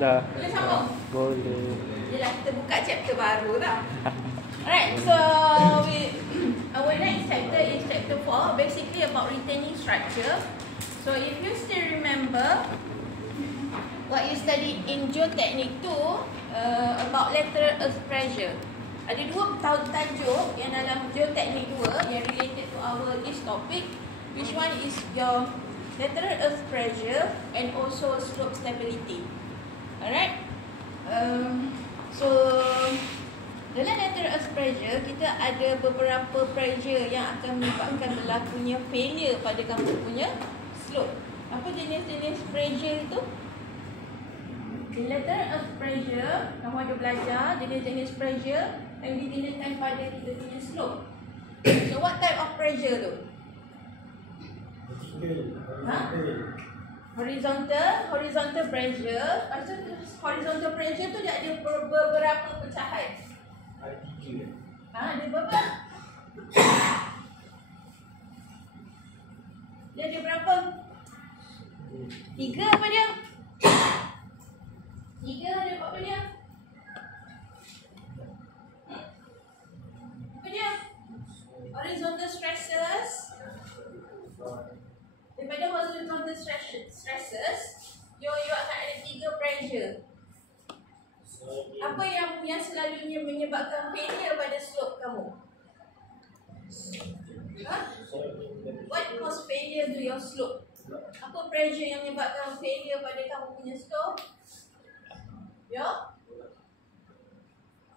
Dah. Boleh sambung? Boleh. Yelah, kita buka chapter baru lah. Alright, so our next chapter is chapter 4, basically about retaining structure. So if you still remember what you studied in geotechnic 2 about lateral earth pressure. Ada dua tajuk yang dalam geotechnic 2 yang related to our this topic. Which one is your lateral earth pressure and also slope stability. Alright. So dalam lateral earth pressure kita ada beberapa pressure yang akan menyebabkan berlakunya failure pada kamu punya slope. Apa jenis-jenis pressure itu? Di lateral earth pressure, kamu ada belajar jenis-jenis pressure yang digunakan pada kita punya slope. So what type of pressure tu? Horizontal pressure. Maksud horizontal pressure tu dia ada beberapa pecahan. Ada berapa? Dia ada berapa? 3 apa dia? 3 ada apa dia? Apa dia? Horizontal stresses. Daripada horizontal stresses, you akan ada 3 pressure. Apa yang selalunya menyebabkan failure pada slope kamu? What cause failure to your slope? Apa pressure yang menyebabkan failure pada kamu punya slope?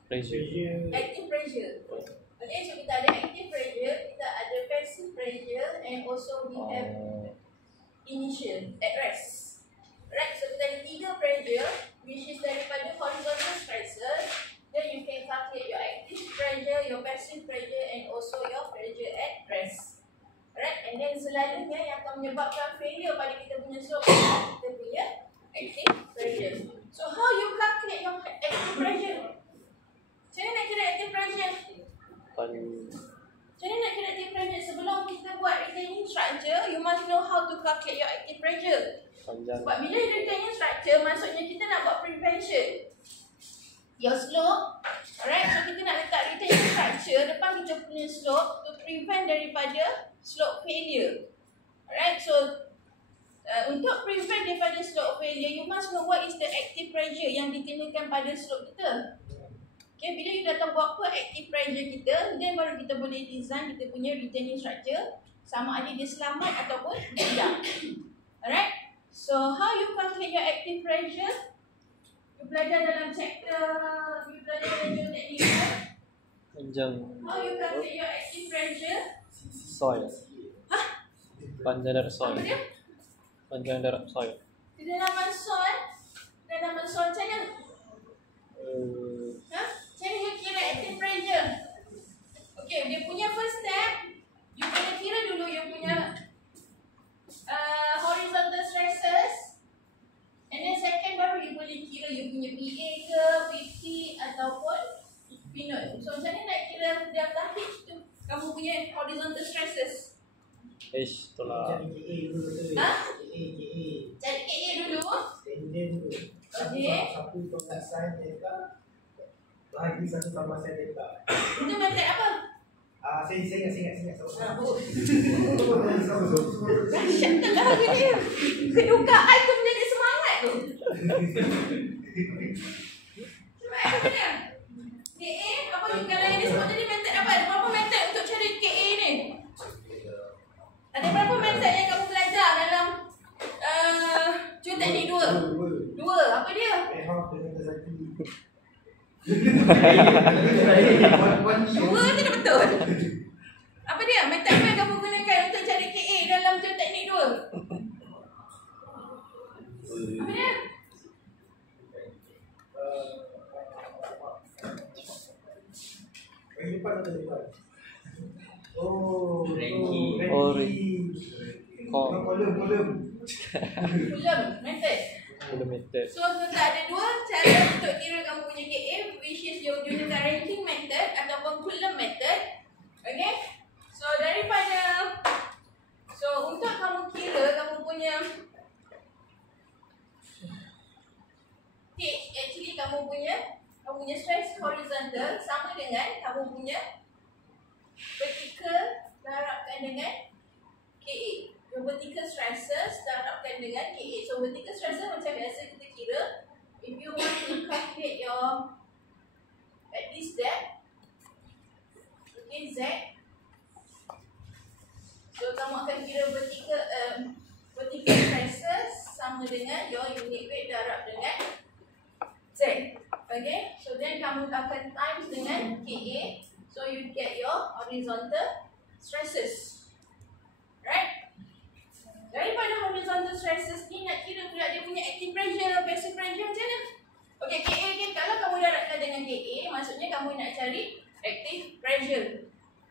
Pressure. Active pressure. Okay, so kita ada active pressure, kita ada passive pressure, and also we have initial at rest. Right, so kita ada 3 pressure, which is daripada horizontal stresses. Then you can calculate your active pressure, your passive pressure, and also your pressure at rest. Right, and then selalunya yang akan menyebabkan failure pada kita punya slope, kita punya active pressure. So how you calculate your active pressure? Macam mana nak kira active pressure? Macam mana nak kira active pressure? Sebelum kita buat retaining structure, you must know how to calculate your active pressure. Sebab bila retaining structure, maksudnya kita nak buat prevention your slope. Alright, so kita nak letak retaining structure depan kita punya slope to prevent daripada slope failure. Alright, so untuk prevent daripada slope failure, you must know what is the active pressure yang dikenakan pada slope kita. Okay, bila you dah tahu apa active pressure kita, then baru kita boleh design kita punya retaining structure, sama ada dia selamat ataupun tidak. Alright, so how you calculate your active pressure? You belajar dalam chapter, you belajar dalam geotechnic. How you calculate your active pressure? Soil. Panjang darab soil. Apa dia? Panjang darab soil. Kedalaman soil macam mana? Macam mana you kira active pressure? Okay, dia punya first step, you kena kira dulu you punya horizontal stresses. And then second baru you boleh kira you punya PA ke, PP ataupun PNOT. So macam mana nak kira yang terakhir tu kamu punya horizontal stresses? Itulah. Cari KA dulu. Okay. Lagi satu tambah saya delta. Itu method apa? Saya ingat. Dahsyat lah hari ni. Kedukaan tu menjadi semangat tu. Cuba apa dia? KA, apa kalau yang disebut tadi method apa? Ada berapa method untuk cari KA ni? Ada berapa method yang kamu belajar dalam geotechnic 2? Apa dia? Dua tu dah betul. Apa dia? Method apa yang kamu gunakan untuk cari KA dalam geotechnic 2? Apa dia? Coulomb method. So kita ada 2 cara untuk kira kamu punya KA, which is you gunakan ranking method ataupun Coulomb method. Okay. So untuk kamu kira kamu punya punya stress horizontal sama dengan kamu punya vertical darabkan dengan KA. Your vertical stresses darabkan dengan KA. So vertical stresses macam biasa kita kira, if you want to calculate your at this depth, okay, Z. So kamu akan kira vertical stresses sama dengan your unit weight darab dengan Z. Okay, so then kamu akan times dengan KA, so you get your horizontal stresses. Right? Daripada horizontal stresses ni nak kira pula dia punya active pressure, passive pressure macam mana? Okay, KA ni kalau kamu darabkan dengan KA, maksudnya kamu nak cari active pressure.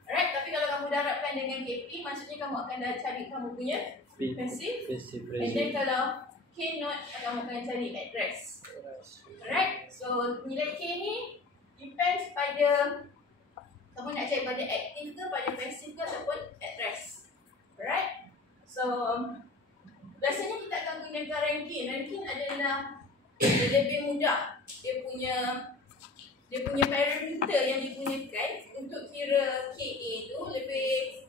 Alright, tapi kalau kamu darabkan dengan KP, maksudnya kamu akan dah cari kamu punya passive pressure. And then kalau K naught, kamu akan cari at rest. Alright, so nilai K ni depends pada kamu nak cari pada active ke, pada passive ke ataupun at rest. Alright, so biasanya kita akan gunakan Rankine. Rankine adalah lebih mudah. Dia punya parameter yang digunakan untuk kira KA tu lebih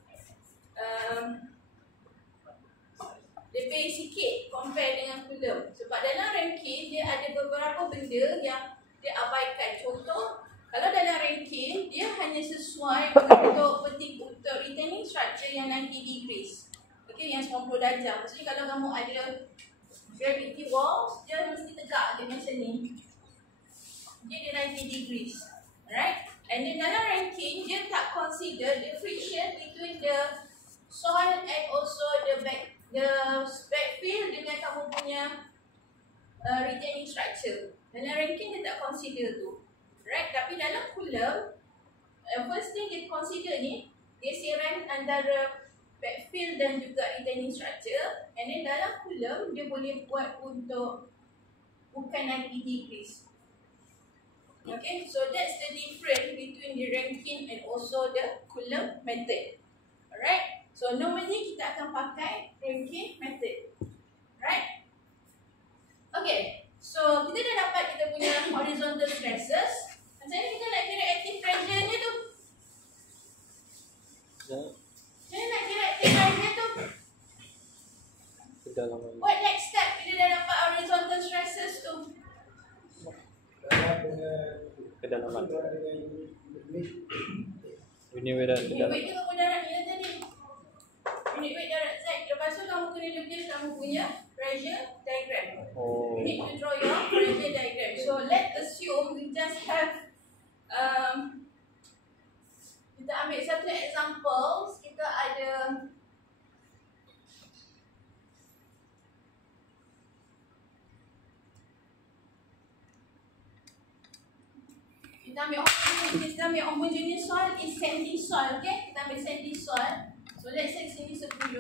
sikit compare dengan Coulomb. Sebab dalam Rankine dia ada beberapa benda yang dia abaikan. Contoh, kalau dalam Rankine dia hanya sesuai untuk retaining structure yang 90 degrees. Okay, yang 90 darjah. Maksudnya kalau kamu ada gravity walls, dia mesti tegak dia macam ni. Dia 90 degrees. Alright? And then dalam Rankine, dia tak consider the friction between the soil and also the backfill dengan kamu punya retaining structure. Dalam Rankine dia tak consider tu. Right? Tapi dalam Coulomb, first thing dia consider ni, geseran antara backfill dan juga retaining structure. And then dalam Coulomb, dia boleh buat untuk bukan 90 degrees. Okay, so that's the difference between the Rankine and also the Coulomb method. Alright, so normally kita akan pakai Rankine method. Right? Okay, so kita dah dapat kita punya horizontal stresses. Macam mana kita nak kira active pressure ni tu? Macam mana nak kira active pressure tu? Kedalaman. What next step bila dah dapat horizontal stresses tu? Kedalaman. Unit weight dan Unit kedalaman. weight tu kamu darab ni tadi. Unit weight darab Z. Lepas tu kamu kena lukis kamu punya pressure diagram. Oh. You need to draw your pressure diagram. So let's assume we just have kita ambil satu example. Kita ada kita ambil homogeneous soil is sandy soil. Okay, kita ambil sandy soil. So let's say sini 10.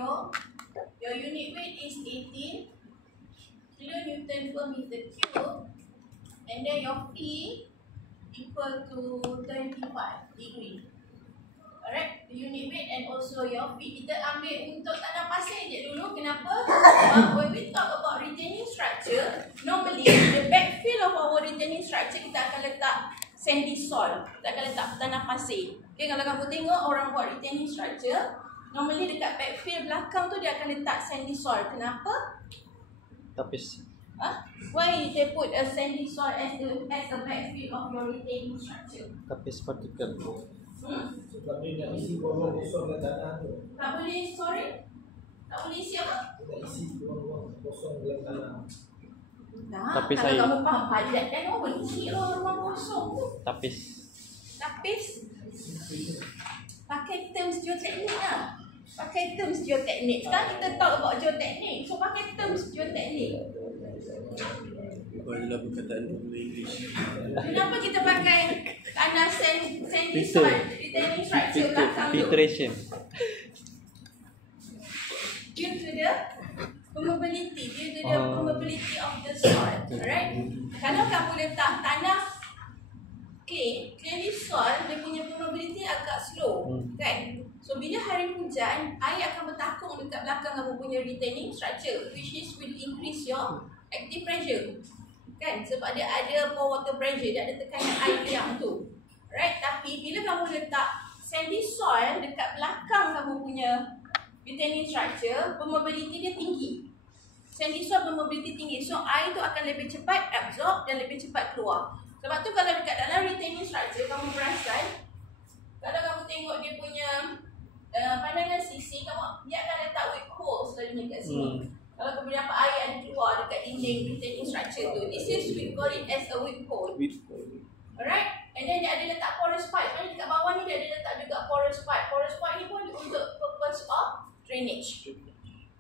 Your unit weight is 18 kilonewton per meter cube, and then your P equal to 25 degree. Alright, the unit weight and also your P. Kita ambil untuk tanah pasir je dulu. Kenapa? When we talk about retaining structure, normally the backfill of our retaining structure kita akan letak sandy soil. Kita akan letak tanah pasir. Okay, kalau kamu tengok orang buat retaining structure, normally dekat backfill belakang tu dia akan letak sandy soil. Kenapa? Tapis. Why they put a sandy soil as a backfill of your retaining structure? Tapis partikel. Sebab dia nak isi ruang kosong dalam tanah tu. Tak boleh, sorry? Tak boleh isi apa? Dia nak isi ruang kosong dalam tanah. Nah, Tapi kalau saya- kamu faham padat kan, kamu boleh isi ruang kosong tu. Tapis. Tapis pakai terms geoteknik lah. Pakai terms geoteknik. Sekarang kita talk about geoteknik. So pakai terms geoteknik. Adalah perkataan dalam English. Kenapa kita pakai tanah sandy Filter. soil, retaining structure belakang tu? Filtration. Due to the permeability, permeability of the soil. Alright? Kalau kamu letak tanah clearly soil, dia punya permeability agak slow, kan? So bila hari hujan, air akan bertakung dekat belakang kamu punya retaining structure, which is will increase your active pressure. kan, sebab dia ada pore water pressure, dia ada tekanan air yang tu. Right, tapi bila kamu letak sandy soil dekat belakang kamu punya retaining structure, permeability dia tinggi. Sandy soil permeability tinggi, so air tu akan lebih cepat absorb dan lebih cepat keluar. Sebab tu kalau dekat dalam retaining structure kamu perasan, kalau kamu tengok dia punya pandangan sisi, dia akan letak weak hole selalunya kat sini. Kalau kemudian apa air ada keluar dekat dinding retaining structure tu, this is we call it as a weak hole. Alright, and then dia ada letak porous pipe. Maksudnya dekat bawah ni dia ada letak juga porous pipe. Porous pipe ni pun untuk purpose of drainage.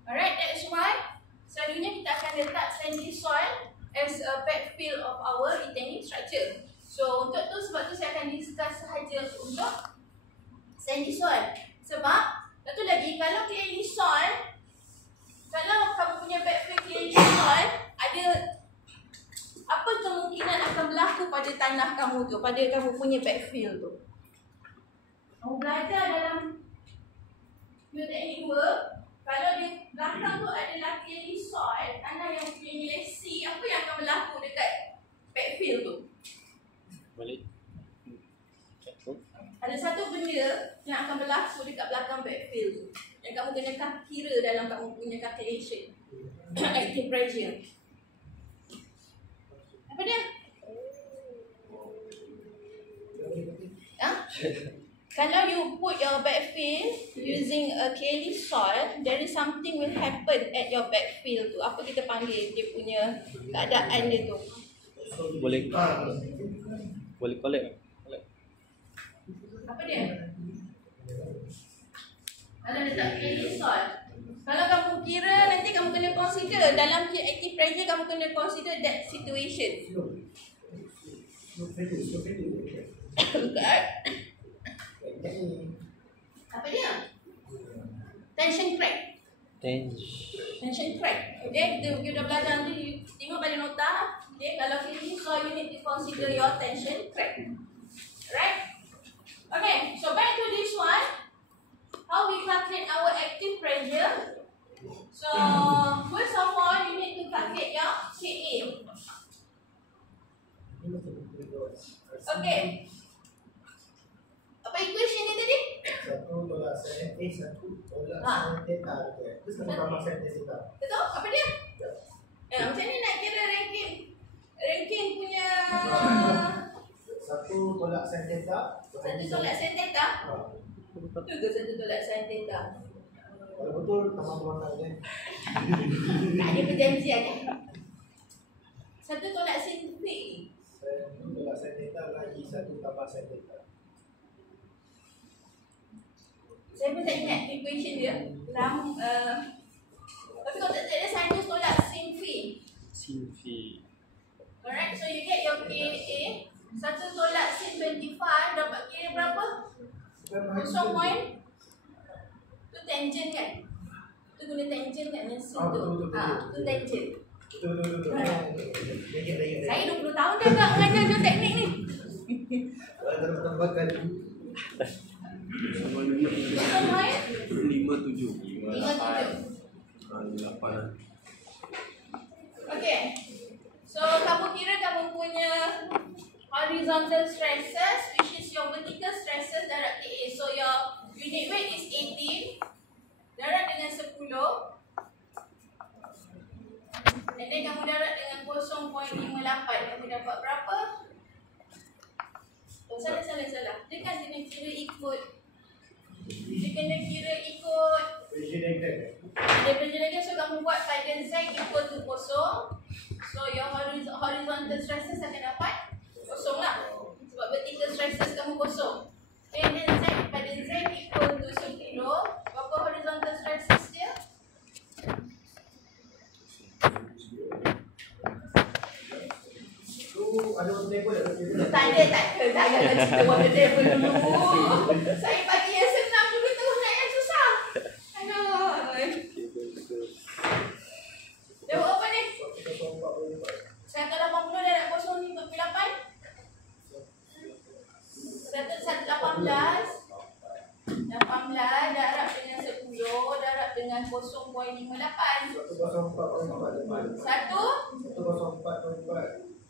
Alright, that's why selalunya kita akan letak sandy soil as a backfill of our retaining structure. So untuk tu, sebab tu saya akan discuss sahaja untuk sandy soil. Sebab satu lagi, kalau clayey soil, kalau kamu punya backfill clayey soil, ada apa kemungkinan akan berlaku pada tanah kamu tu, pada kamu punya backfill tu. Kamu belajar dalam Geoteknik 2, kalau di belakang tu adalah clayey soil, tanah yang punya nilai C, apa yang akan berlaku dekat backfill tu? Balik. Ada satu benda yang akan berlaku dekat belakang backfill tu, yang kamu kena kira dalam kamu punya calculation. Active pressure. Apa dia? Ha? Kalau you put your backfill using a clayey soil, there is something will happen at your backfill tu. Apa kita panggil dia punya keadaan dia tu? Boleh collect. Apa dia? Kalau letak clayey soil, kalau kamu kira, nanti kamu kena consider dalam active pressure, kamu kena consider that situation. Apa dia? Tension crack. Tension crack. Okay, kita dah belajar nanti, tengok balik nota. Okay, kalau clayey soil, you need to consider your tension crack. Right? Okay, so back to this one. How we calculate our active pressure? So first of all, you need to calculate your KA. Okay. Apa equation ni tadi? Satu tolak sin A, satu tolak sin theta. Terus kena tambah sin theta. Betul? Apa dia? Macam ni nak kira ranking punya. Satu tolak sin theta. Satu tolak sin theta. Betul ke satu tolak sin theta? Kalau betul, tambah-tambahkan kan. Tak ada perjanjian eh? Satu tolak sin V. Satu tolak sin theta lagi satu tambah sin theta. Saya pun tak ingat equation dia. Tapi kalau tak ada sains tolak sin V. Alright, so you get your KA. Satu tolak sin 25 dapat kira berapa? 0 point. Tu tangent kan? Tu guna tangent kan yang sin tu. Tu tangent. Betul. Saya 20 tahun dah tak mengajar geoteknik ni. Tambahkan. 5, 7. 8. Okay. So kamu kira kamu punya horizontal stresses, which is your vertical stresses darat KA. So your unit weight is 18, darat dengan 10, and then kamu darat dengan 0.58. Kamu dapat berapa? Oh, salah. Dia kan kena kira ikut. Pressure diagram. Ada pressure diagram, so kamu buat pada Z equal to 0. So your horizontal stresses akan dapat 0 lah. Sebab vertical stresses kamu 0. And then Z pada Z equal to 10. Berapa horizontal stresses dia? Tu ada water table tak? Tak ada. Janganlah cerita water table dulu. Saya bagi yang senang dulu terus nak yang susah. Aduh. Dia buat apa ni? 180 darab 0.58. 18 darab dengan 10 darab dengan 0.58. 104.4. 1 104.4.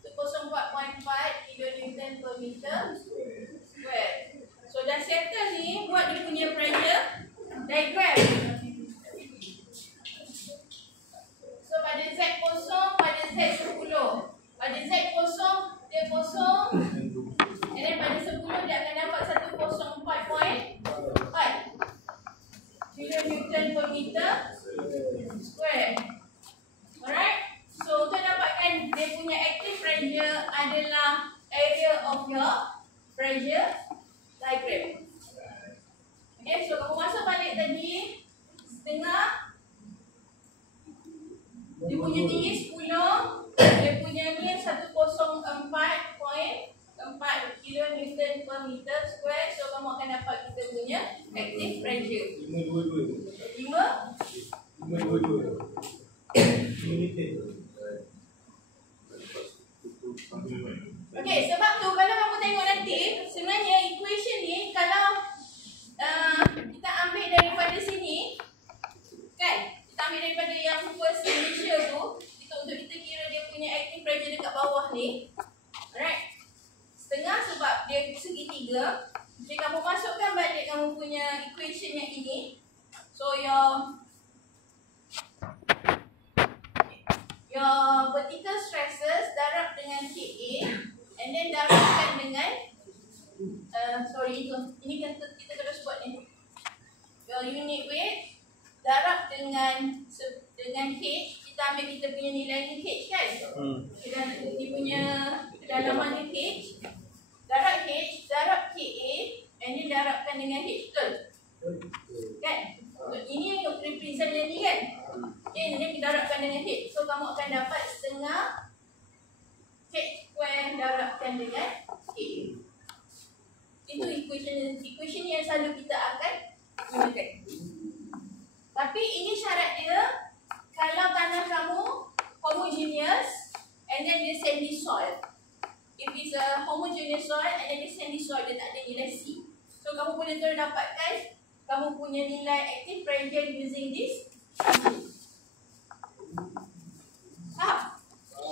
Okay, sebab tu kalau kamu tengok nanti, sebenarnya equation ni kalau kita ambil daripada sini, kan? Kita ambil daripada yang first initial tu, untuk kita kira dia punya active pressure dekat bawah ni. Alright. Setengah sebab dia segitiga. Jadi kamu masukkan balik kamu punya equation yang ini. So your vertical stresses darab dengan KA, and then darabkan dengan ini kita terus buat ni. Your unit weight darab dengan H, kita ambil kita punya nilai ni H kan? Kita dia punya kedalaman ni H, darab H, darab KA, and then darabkan dengan H, betul? Kan? Ini yang represent yang ni kan? Okay, ini kita darabkan dengan H. So kamu akan dapat setengah H square darabkan dengan K. Itu equation yang selalu kita akan gunakan. Tapi ini syarat dia, kalau tanah kamu homogeneous and then dia sandy soil. If it's a homogeneous soil and then dia sandy soil, dia tak ada nilai C. So kamu boleh terus dapatkan kamu punya nilai active pressure using this. Faham?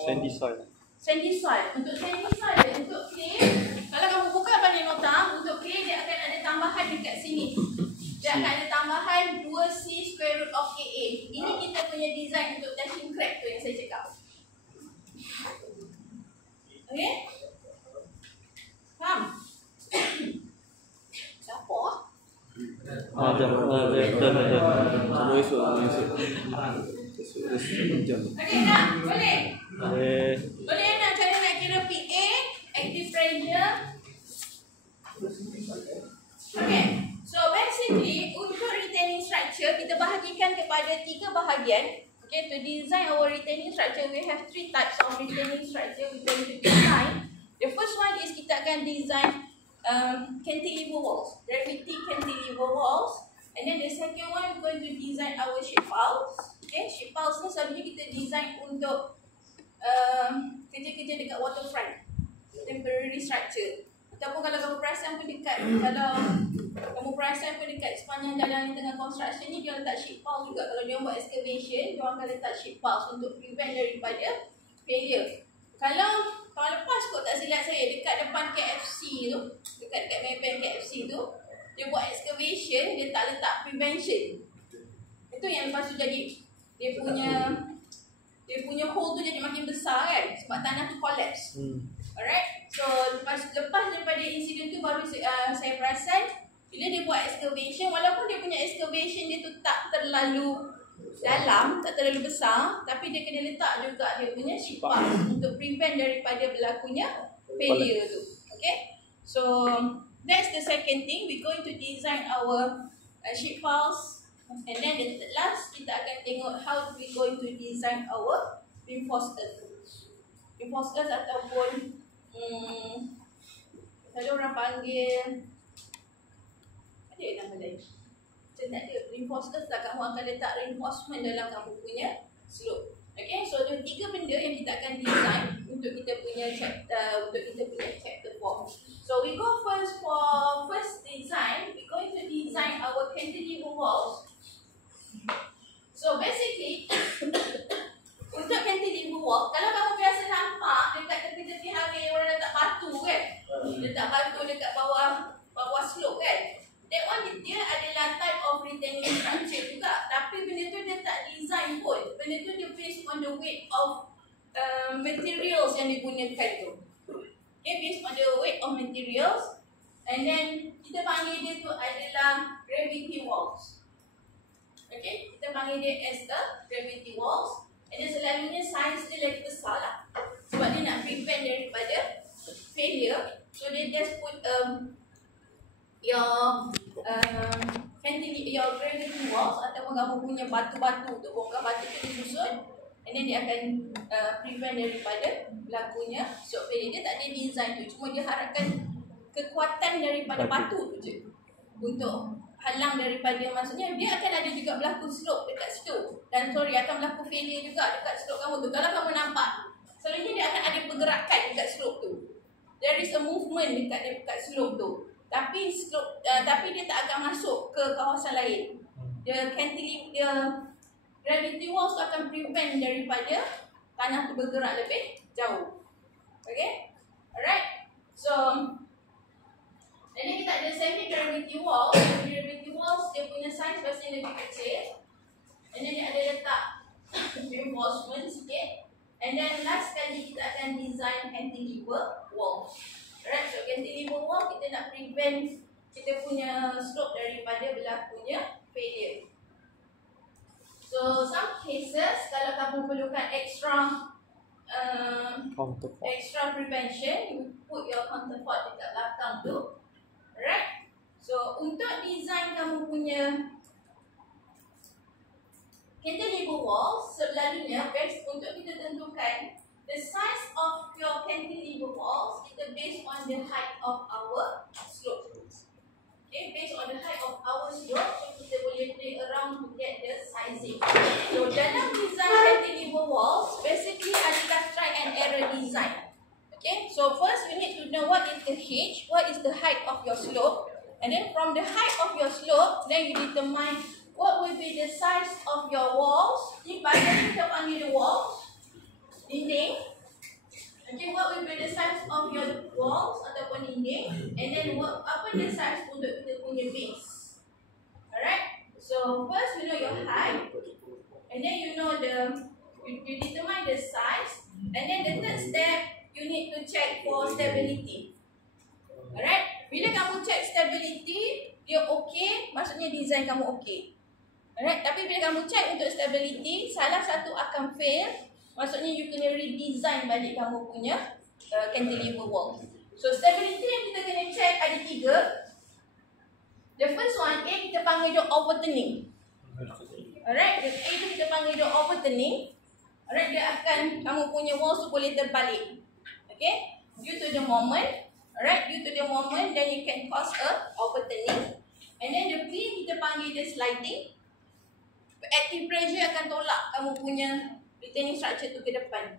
Sandy soil. Sandy soil. Untuk sandy soil, untuk clay, kalau kamu buka balik nota, untuk clay dia akan ada tambahan dekat sini. Dia akan ada tambahan 2C square root of KA. Ini kita punya design untuk touching crack tu yang saya cakap. Okay? Faham? Siapa? Semua esok. Okay tak? Boleh? Boleh nak cara nak kira PA, active pressure. Okay. So basically untuk retaining structure kita bahagikan kepada 3 bahagian. Okay, to design our retaining structure we have 3 types of retaining structure we going to design. The first one is kita akan design cantilever walls, gravity cantilever walls, and then the second one we're going to design our sheet piles. Okay, sheet piles ni selalunya kita design untuk kerja-kerja dekat waterfront, temporary structure. Ataupun kalau kamu perasan pun dekat, kalau kamu perasan pun dekat sepanjang jalan yang tengah construction ni, dia letak sheet piles juga. Kalau dia buat excavation, dia akan letak sheet piles untuk prevent daripada failure. Kalau tahun lepas kot tak silap saya, dekat depan KFC tu, dekat Maybank KFC tu, dia buat excavation, dia tak letak prevention. Itu yang lepas tu jadi dia punya hole tu jadi makin besar kan, sebab tanah tu collapse. Alright, so lepas daripada insiden tu baru saya perasan, bila dia buat excavation, walaupun dia punya excavation dia tu tak terlalu dalam, tak terlalu besar, tapi dia kena letak juga dia punya sheet piles untuk prevent daripada berlakunya failure tu. Okay, so that's the second thing, we're going to design our sheet piles, and then the last kita akan tengok how we going to design our reinforced earth. Reinforced earth ataupun ada orang panggil, ada nama lain. Macam tak ada reinforced earth lah, kamu akan letak reinforcement dalam kamu punya slope. Okay, so ada 3 benda yang kita akan design untuk kita punya chapter 4. So we go first for first design, we're going to design our cantilever walls. So basically untuk cantilever wall, kalau kamu biasa nampak dekat tepi-tepi highway orang letak batu kan, letak batu dekat bawah slope kan, that one dia adalah type of retaining structure juga, tapi benda tu dia tak design pun. Benda tu dia based on the weight of materials yang digunakan tu. Okay, based on the weight of materials, and then kita panggil dia tu adalah gravity walls. Okay, kita panggil dia as the gravity walls. And then selalunya saiz dia lagi besar lah, sebab dia nak prevent daripada failure. So dia just put your gravity walls ataupun kamu punya batu-batu untuk bongkar batu tu disusun, and then dia akan prevent daripada berlakunya shock failure. Dia tak ada design tu, cuma dia harapkan kekuatan daripada batu tu je untuk halang daripada, maksudnya dia akan ada juga berlaku slope dekat situ, dan akan berlaku failure juga dekat slope kamu tu. Kalau kamu nampak, selalunya dia akan ada pergerakan dekat slope tu. there is a movement dekat slope tu. Tapi dia tak akan masuk ke kawasan lain. Gravity walls akan prevent daripada tanah tu bergerak lebih jauh. Okay? Alright. So jadi kita ada semi gravity walls. Gravity walls dia punya size biasanya lebih kecil. And then dia ada letak reinforcement sikit. And then last kali kita akan design cantilever wall. Alright, so cantilever wall kita nak prevent kita punya slope daripada berlakunya failure. So some cases kalau kamu perlukan extra prevention, you put your counterfort dekat belakang tu. Alright. So untuk design kamu punya cantilever walls, selalunya untuk kita tentukan the size of your cantilever walls, kita based on the height of our slope. Okay, based on the height of our slope, so kita boleh play around to get the sizing. So dalam design cantilever walls, basically adalah try and error design. Okay, so first you need to know what is the H, what is the height of your slope, and then from the height of your slope, then you determine what will be the size of your walls. Ni bahagian kita panggil the walls, dinding. Okay, what will be the size of your walls ataupun dinding, and then apa the size untuk kita punya base. Alright. So first you know your height, and then you know you determine the size, and then the third step you need to check for stability. Alright. Bila kamu check stability, dia okay, maksudnya design kamu okay. Alright, tapi bila kamu check untuk stability, salah satu akan fail, maksudnya you kena redesign balik kamu punya cantilever wall. So stability yang kita kena check ada 3. The first one, A kita panggil dia overturning. Alright, the A tu kita panggil dia overturning. Alright, dia akan kamu punya walls tu boleh terbalik. Okay, due to the moment. Alright, due to the moment, then you can cause a overturning. And then the B kita panggil dia sliding. Active pressure akan tolak kamu punya retaining structure tu ke depan.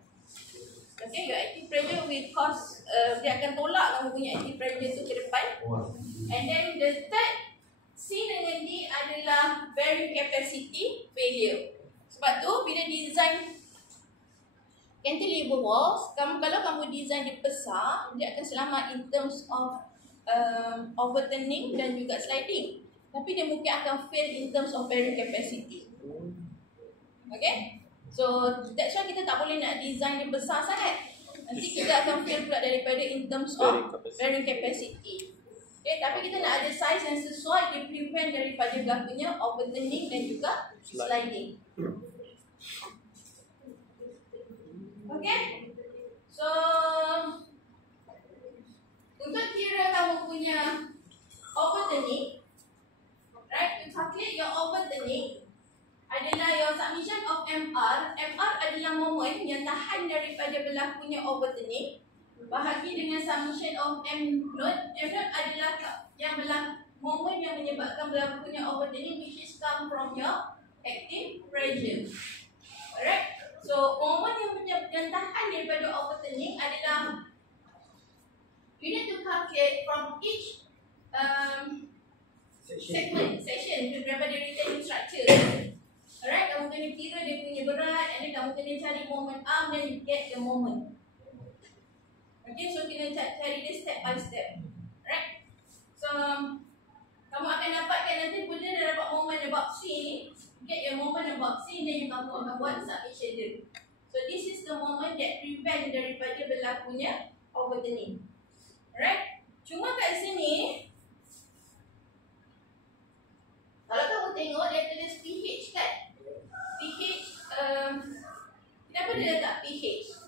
Okay, your active pressure will cause dia akan tolak kamu punya active pressure tu ke depan. And then the third C dengan D adalah bearing capacity failure. Sebab tu bila design cantilever walls, kalau kamu design dia besar, dia akan selamat in terms of overturning dan juga sliding. Tapi dia mungkin akan fail in terms of bearing capacity. Okay? So that's why kita tak boleh nak design dia besar sangat. Nanti kita akan fail pula daripada in terms of bearing capacity. Okay, tapi kita nak ada size yang sesuai, dia prevent daripada berlakunya overturning dan juga sliding. Okay? So untuk kira kamu punya overturning, right, to calculate your overturning adalah your summation of MR. MR adalah moment yang tahan daripada berlakunya overturning, bahagi dengan summation of M naught. M naught adalah yang moment yang menyebabkan berlakunya overturning, which is come from your active pressure. Alright. So moment yang tahan daripada overturning adalah you need to calculate from each section daripada retaining structure. Alright, kamu kena kira dia punya berat, and then kamu kena cari moment arm, then you get the moment. Okay, so kena cari dia step by step. Alright. So kamu akan dapatkan nanti bila dah dapat moment about C ni, get your moment about C, then kamu akan buat submission dia. So this is the moment that prevent daripada berlakunya overturning. Alright. Cuma kat sini, kalau kamu tengok dia tulis pH kan? pH, kenapa dia letak pH?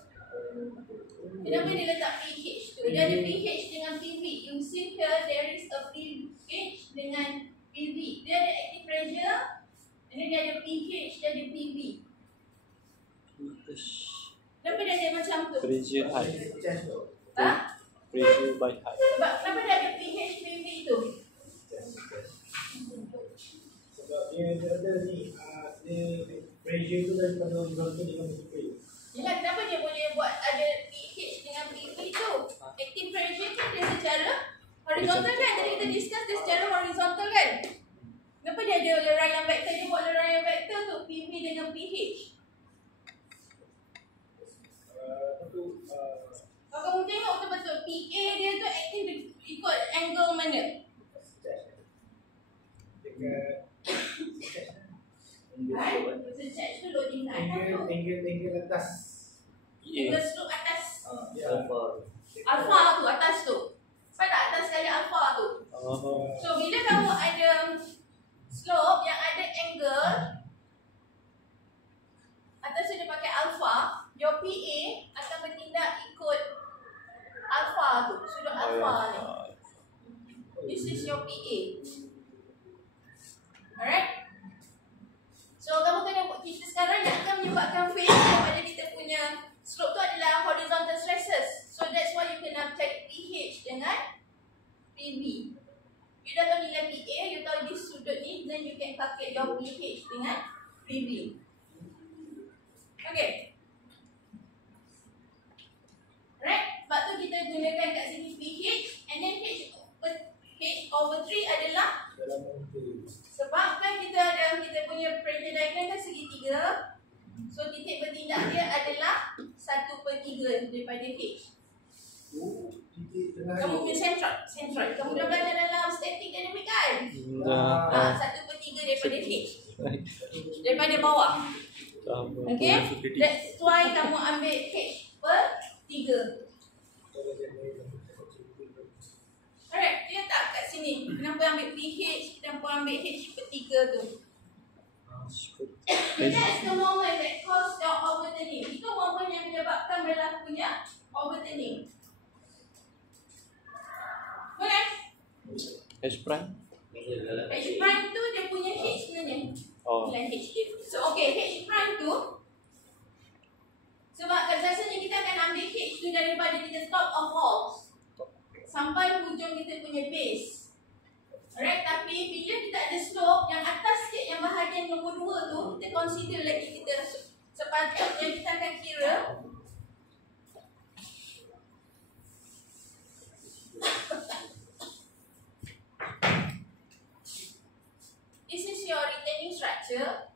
Kenapa dia letak pH tu? Dia ada pH dengan PV. You see here there is a pH dengan PV. Dia ada active pressure, and then dia ada pH, dia ada PV. Kenapa dia ada macam tu? Pressure high. Ha? Pressure by high. Sebab kenapa dia ada pH PV tu? Sebab dia ada ni, dia pressure tu daripada orang tu dengan pressure. Yalah, kenapa dia boleh buat ada pH dengan PV tu? Active pressure PA dia tu acting ikut angle mana? Kan? Masa charge tu loading kat atas tu. Angle atas. Angle slope atas. Alpha. Alpha tu atas tu. Sampai tak atas sekali alpha tu. So bila kamu ada slope yang ada angle atas tu dia pakai alpha, your PA akan bertindak ikut alpha tu, sudut alpha ni. This is your PA. Alright? So kamu kena buat, kita sekarang nak akan menyebabkan failure pada kita punya slope tu adalah horizontal stresses. So that's why you kena cari PH dengan PV. You dah tahu nilai PA, you tahu this sudut ni, then you can calculate your PH dengan PV. Okay. Right? Sebab tu kita gunakan kat sini PH, and then H over 3 adalah sebab kan kita punya pressure diagram kan segitiga. So titik bertindak dia adalah 1/3 daripada H. Kamu punya centroid. Kamu dah belajar dalam static dynamic kan? 1/3 daripada H. Daripada bawah. Okay? That's why kamu ambil H/3. Alright, dia tak kat sini. Kenapa ambil PH, kenapa ambil H/3 tu? That's the moment that cause your overturning. Itu moment yang menyebabkan berlakunya overturning. Boleh? H prime. H prime tu dia punya H sebenarnya. Nilai H dia. So okay, H prime tu sebab biasanya kita akan ambil H tu daripada kita top of walls sampai hujung kita punya base. Alright, tapi bila kita ada slope yang atas sikit, yang bahagian nombor 2 tu, kita consider lagi kita sepatutnya kita akan kira this is your retaining structure.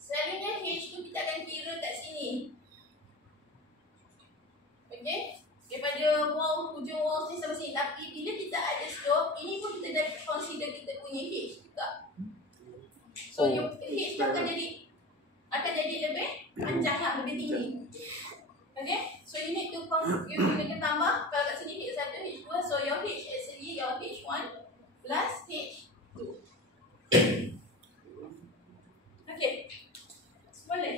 Selalunya H tu kita akan kira kat sini. Okay, daripada hujung wall ni sampai sini. Tapi bila kita ada slope, ini pun kita dah consider kita punya H juga. So your H tu akan jadi lebih panjang lah, lebih tinggi. Okay, so you need to you kena tambah. Kalau kat sini H1, H2, so your H actually your H1 plus H2. Okay, boleh.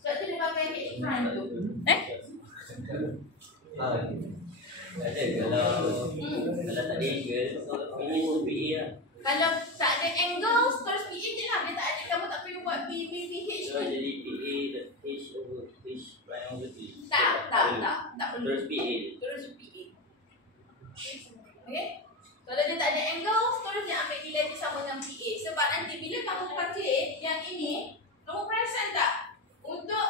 Sebab tu dia pakai H prime tu. Kalau tak ada angle, so PH tu PA lah. Kalau tak ada angle, terus PA je lah. Dia tak ada, kamu tak perlu buat PH So tu. jadi PA H over H prime over 3. Tak perlu. Terus PA. Terus PA. Okay. Kalau dia tak ada angle, terus dia ambil nilai dia sama dengan PA. Sebab nanti bila kamu calculate yang ini, kamu perasan tak? Untuk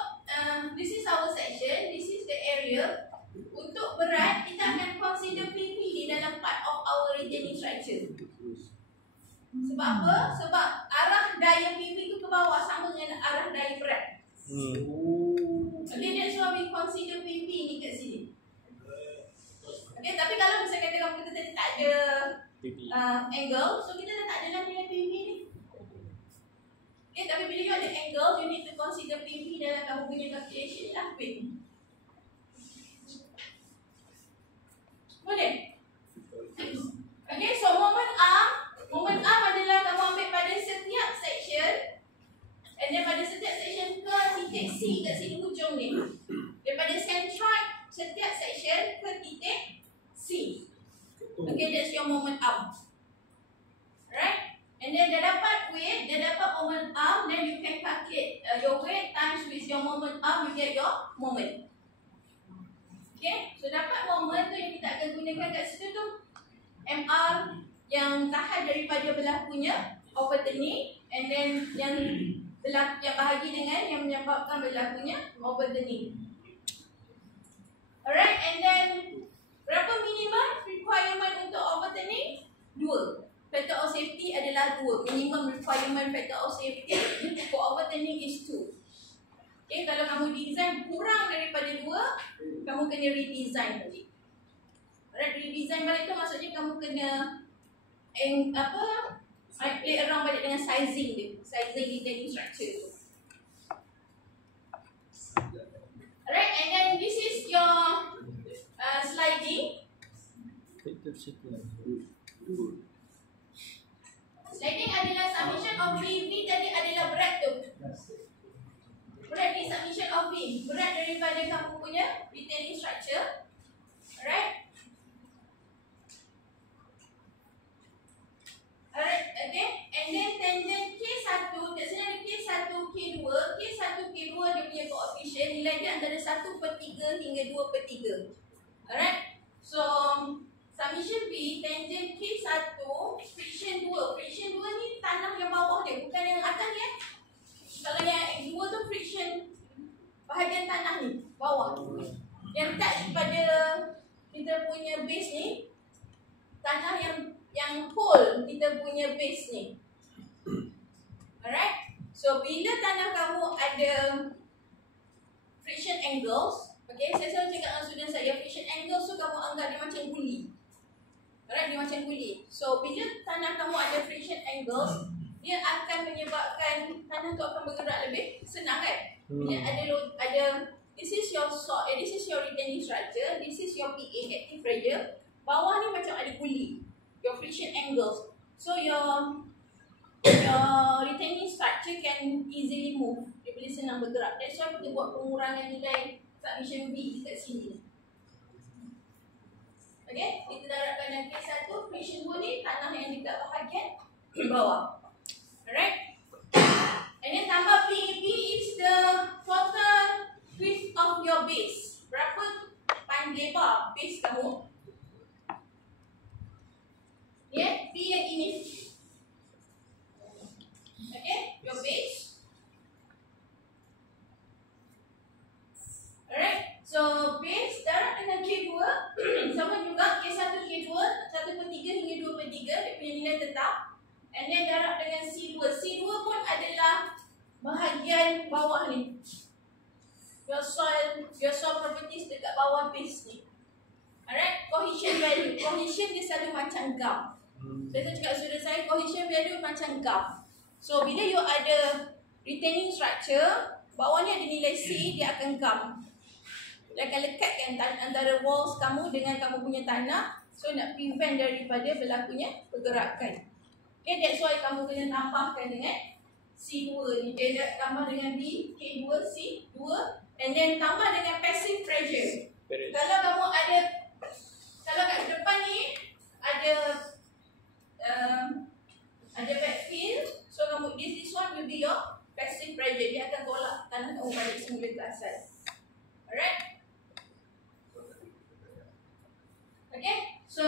this is our section, this is the area. Untuk berat, kita akan consider PV di dalam part of our retaining structure. Sebab apa? Sebab arah daya PV tu ke bawah sama dengan arah daya berat. Okay, that's why we consider PV ni kat sini. Okay, tapi kalau misalnya kata kita tadi tak ada angle, so kita dah tak ada dalam nilai PV ni. Okay, tapi bila you ada angle, you need to consider PV dalam kamu punya calculation lah. Boleh? Okay, so moment arm adalah kamu ambil pada setiap section, and then pada setiap section ke titik C kat sini hujung ni. Daripada centroid setiap section ke titik C. Okay, that's your moment arm. Right? And then dah dapat weight, dah dapat moment arm, then you can calculate your weight times with your moment arm, you get your moment. Okay, so dapat moment tu yang kita akan gunakan kat situ tu MR yang tahan daripada berlakunya overturning, and then yang bahagi dengan yang menyebabkan berlakunya overturning. Alright, and then berapa minimum requirement untuk overturning? 2. Factor of safety adalah 2. Minimum requirement factor of safety for overturning is 2. Okay, kalau kamu design kurang daripada 2, kamu kena redesign balik. Alright, redesign balik tu maksudnya kamu kena play around balik dengan sizing dia, sizing retaining structure tu. Alright, and then this is your sliding. Sliding adalah submission of V. V tadi adalah berat tu. Berat ni submission of V. Berat daripada kamu punya retaining structure. Alright. Alright, okay. And then tangent K1, kat sini ada K1, K2. K1, K2 dia punya coefficient, nilai dia antara 1/3 hingga 2/3. Alright. So, summation V, tangent K1, friction 2. Friction 2 ni tanah yang bawah dia, bukan yang atas ni. Kalau yang 2 tu friction bahagian tanah ni, bawah. Yang touch pada kita punya base ni, tanah yang hold kita punya base ni. Alright. So, bila tanah kamu ada friction angles, okay, saya selalu cakap dengan student saya, friction angles tu kamu anggap dia macam guli. Alright, dia macam guli. So, bila tanah kamu ada friction angles, dia akan menyebabkan tanah tu akan bergerak lebih senang kan? Bila ada this is your this is your retaining structure, this is your PA, active pressure. Bawah ni macam ada guli, your friction angles. So, your retaining structure can easily move. Dia boleh senang bergerak. That's why kita buat pengurangan nilai submission V dekat sini. Okay, kita darabkan dengan K1, friction 2 ni tanah yang dekat bahagian bawah. Alright. And then tambah PAP is the total width of your base. Berapa lebar base kamu? Yeah, P yang ini. Okay, your base. Alright, so base darab dengan K2 sama juga K1, K2 1/3 hingga 2/3 dia punya nilai tetap. And then darab dengan C2. C2 pun adalah bahagian bawah ni. Your soil properties dekat bawah base ni. Alright, cohesion value. Cohesion dia selalu macam gum. Saya cakap student saya, cohesion value macam gum. So, bila you ada retaining structure, bawah ni ada nilai C, dia akan gum. Dia akan lekatkan antara walls kamu dengan kamu punya tanah. So, nak prevent daripada berlakunya pergerakan. Okay, that's why kamu kena tambahkan dengan C2 ni. Dia tambah dengan B, K2, C2. And then tambah dengan passive pressure. Kalau kamu ada, kalau kat depan ni ada backfill, so kamu this one will be your passive pressure. Dia akan tolak tanah kamu balik semula ke asal. Alright. Okay, so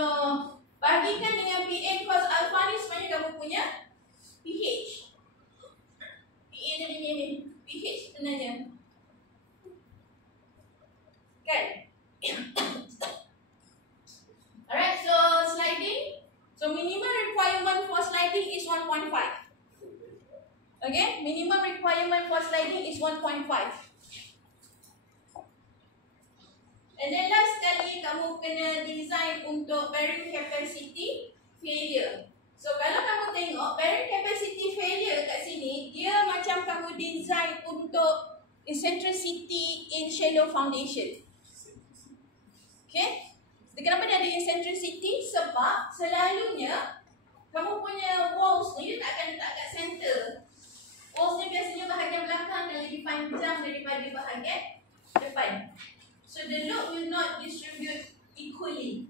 bagikan dengan PA cos alpha ni sebenarnya kamu punya pH. PA ni pH sebenarnya. Kan? Alright, so sliding. So minimum requirement for sliding is 1.5. Okay, minimum requirement for sliding is 1.5. And then last sekali kamu kena design untuk bearing capacity failure. So kalau kamu tengok bearing capacity failure kat sini, dia macam kamu design untuk eccentricity in shallow foundation. Okay? Kenapa dia ada eccentricity? Sebab selalunya kamu punya walls ni dia tak akan letak kat center. Walls ni biasanya bahagian belakang dan lebih panjang daripada bahagian depan. So the load will not distribute equally.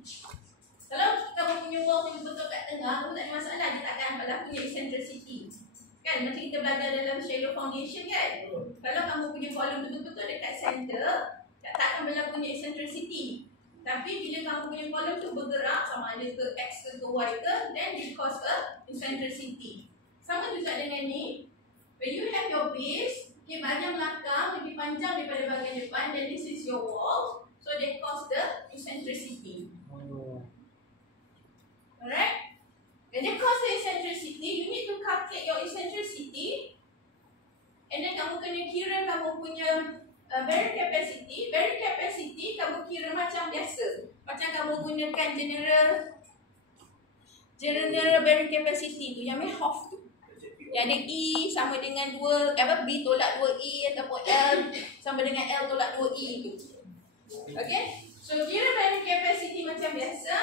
Kalau kamu punya wall ni betul kat tengah, kamu tak ada masalah, dia tak akan berlakunya eccentricity. Kan macam kita belajar dalam shallow foundation kan. Kalau kamu punya volume betul-betul dekat center, tak akan berlakunya eccentricity. Tapi bila kamu punya volume tu bergerak sama ada ke X ke Y ke, then it cause a eccentricity. Sama juga dengan ni. When you have your base, okay, bahagian belakang lebih panjang daripada bahagian depan, then this is your wall. So they cause the eccentricity. Alright? When they cause the eccentricity, you need to calculate your eccentricity. And then kamu kena kena kira kamu punya bearing capacity. Bearing capacity kamu kira macam biasa. Macam kamu gunakan general bearing capacity tu, yang half tu. Yang ada E sama dengan 2, B tolak 2E ataupun L sama dengan L tolak 2E tu. Okay? So kira bearing capacity macam biasa.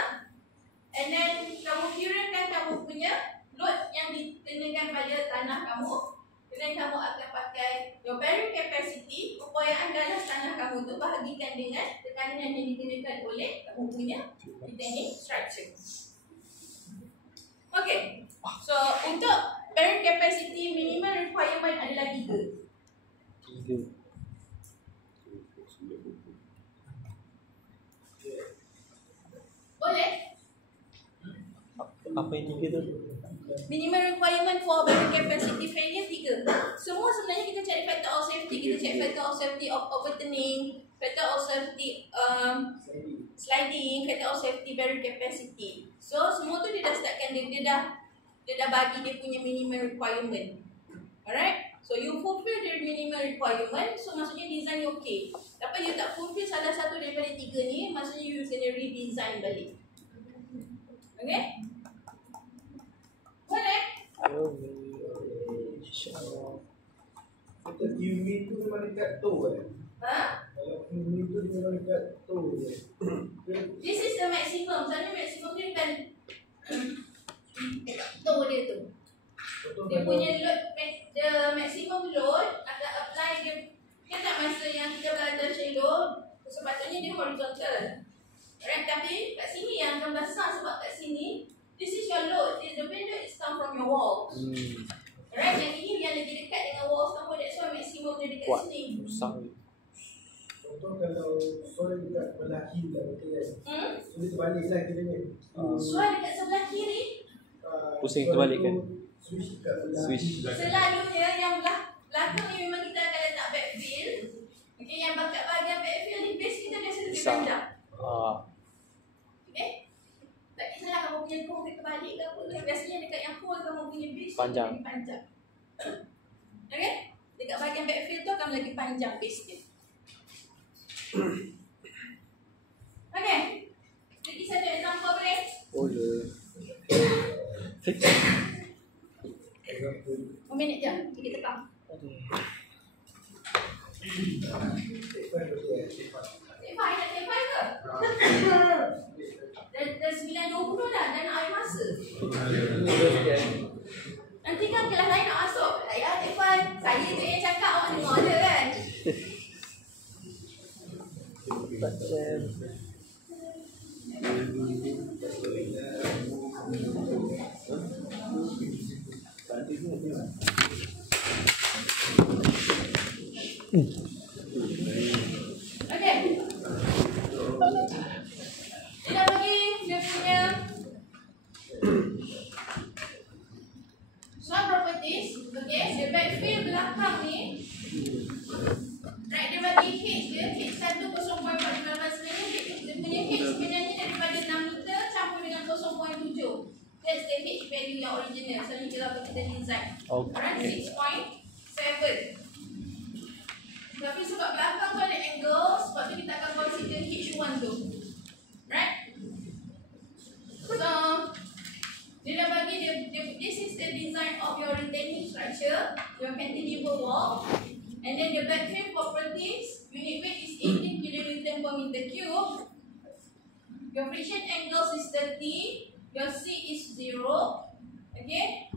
And then kamu kirakan kamu punya load yang dikenakan pada tanah kamu. Dan kamu akan pakai your bearing capacity, keupayaan ganas tanah kamu tu bahagikan dengan tekanan yang dikenakan oleh kamu punya retaining structure. Okay, so untuk bearing capacity minimum requirement adalah 3. Boleh? Apa yang 3 tu? Minimum requirement for bearing capacity failure 3. Semua sebenarnya kita cari factor of safety. Kita cari factor of safety of overturning, factor of safety sliding, factor of safety bearing capacity. So semua tu dia dah startkan, dia dah bagi dia punya minimum requirement. Alright? So you fulfill the minimum requirement, so maksudnya design you okay. Tapi you tak fulfill salah satu daripada 3 ni, maksudnya you kena redesign balik. Okay? Boleh? Kita QV tu memang dekat toe kan? Ha? Kalau QV tu memang dekat toe je. This is the maximum. Sebenarnya maximum dia kan toe dia tu. Dia punya load, the maximum load akan apply dia tak masa yang kita belajar shallow, sepatutnya dia horizontal. Alright, tapi kat sini yang akan besar sebab kat sini this is your load. The main load is come from your walls. Alright, yang ini yang lagi dekat dengan walls kamu, that's why maximum dia dekat sini. Besar. Contoh kalau soil dekat belah kiri lah, betul kan? So dia terbalik lah kiranya. Soal dekat sebelah kiri, Pusing terbalik kan? Switch dekat belah Switch. kiri. selalunya yang belakang ni memang kita akan letak backfill. Okay, yang bahagian backfill ni base kita biasa lebih Besar. panjang. Okay? Tak kisahlah kamu punya core ke terbalik ke apa, biasanya dekat yang core kamu punya base Panjang. lebih panjang. Okay? Dekat bahagian backfill tu akan lagi panjang base dia. Okay? Jadi satu example boleh? Boleh. Minit je, kita tekan. Tepai nak tepai ke? Dah 9.20 dah nak air masa. Nanti kan kelas lain nak masuk. Saya tepai. Saya je yang cakap, awak dengar je kan? Okay. Dia dah bagi dia punya soil properties. Okay, the backfill belakang ni, right, dia bagi H dia, H1 0.458. Sebenarnya dia punya H sebenarnya daripada 6 meter campur dengan 0.7. That's the H value yang original. So ni kalau kita design. Alright, 6.7. Tapi sebab belakang tu ada angle, sebab tu kita akan consider H1 tu. Right? So, dia dah bagi this is the design of your retaining structure, your cantilever wall. And then the backfill properties, unit weight is 18 kN per meter cube. Your friction angles is 30. Your C is 0. Okay?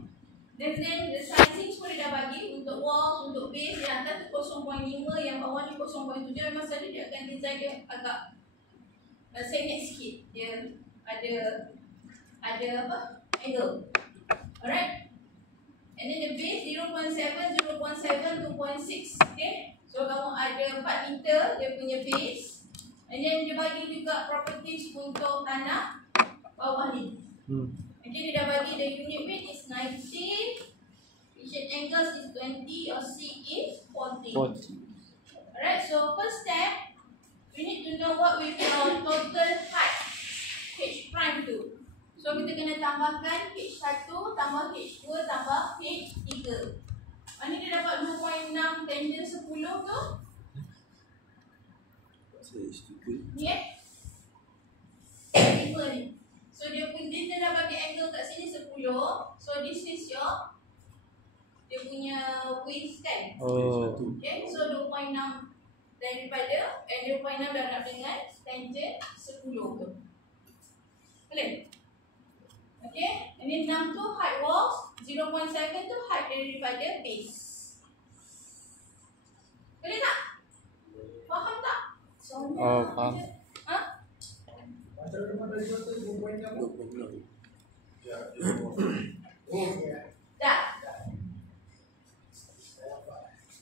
Then the sizing semua dia dah bagi untuk walls, untuk base. Yang atas tu 0.5, yang bawah ni 0.7. Memang selalu dia akan design dia agak sengit sikit. Dia ada apa? Angle. Alright? And then the base 0.7, 0.7, 2.6. Okay? So kamu ada 4 meter dia punya base. And then dia bagi juga properties untuk tanah bawah ni. Okay, dia dah bagi the unit weight is 90, friction angles is 20, your C is 40. Alright, so first step, we need to know what we call total height, H prime tu. So kita kena tambahkan H1 tambah H2 tambah H3. Mana dia dapat 2.6 tangent 10 tu? Ni lima ni. So dia dah bagi angle kat sini 10. So this is your dia punya width kan. Oh. Okay, so 2.6 daripada 2.6 darab dengan tangent 10 tu. Boleh? Okay, ini 6 tu height walls, 0.7 tu height daripada base. Boleh tak? Faham tak? Soalnya Oh, faham. Ha? Macam mana dari contoh 2.6? Ya. Oh, ya. Dah.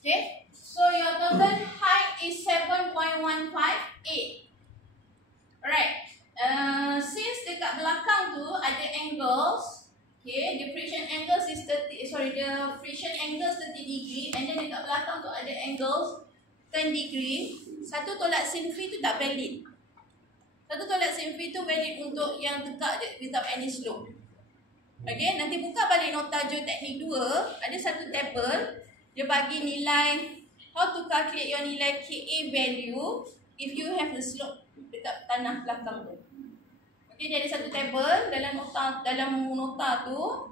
Okay, so your total height is 7.158. Alright. Since dekat belakang tu ada angles, okay, the friction angles is 30 degree, and then dekat belakang tu ada angles 10 degree. Satu tolak sin phi tu tak valid. Satu tolak sin phi tu valid untuk yang tegak without any slope. Okay, nanti buka balik nota geoteknik 2, ada satu table. Dia bagi nilai, how to calculate your nilai KA value if you have the slope dekat tanah belakang tu. Okay, dia ada satu table dalam nota tu.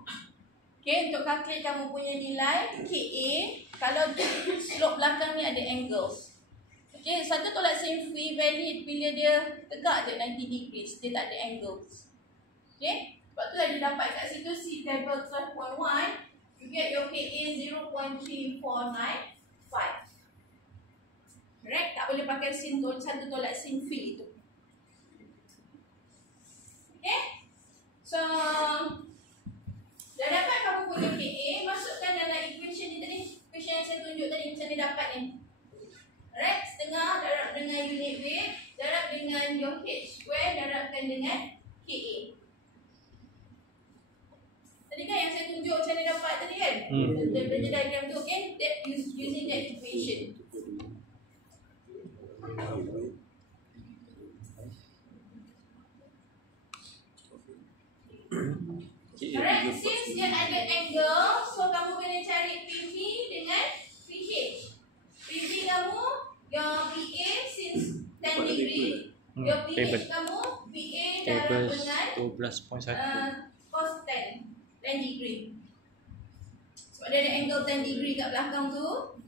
Okay, untuk calculate kamu punya nilai KA kalau slope belakang ni ada angles. Okay, satu tolak sin phi valid bila dia tegak je 90 degrees, dia tak ada angles. Okay, sebab tu dah dia dapat kat situ C table 12.1. You get your KA 0.3495. Correct? Tak boleh pakai satu tolak sin phi itu. Okay? So, dah dapat kamu punya KA, masukkan dalam equation ni tadi. Equation yang saya tunjuk tadi macam ni dapat ni. Alright? Setengah darab dengan unit weight, darab dengan your H square, darabkan dengan KA. Tadi kan yang saya tunjuk macam mana dapat tadi kan? Pressure diagram tu, okay? That using that equation. Alright, since dia ada angle, so kamu kena cari PV dengan PH. PV kamu, your PA since 10 degree, your PH kamu, PA darab dengan 12.1 cos 10 degree. Sebab dia ada angle 10 degree kat belakang tu.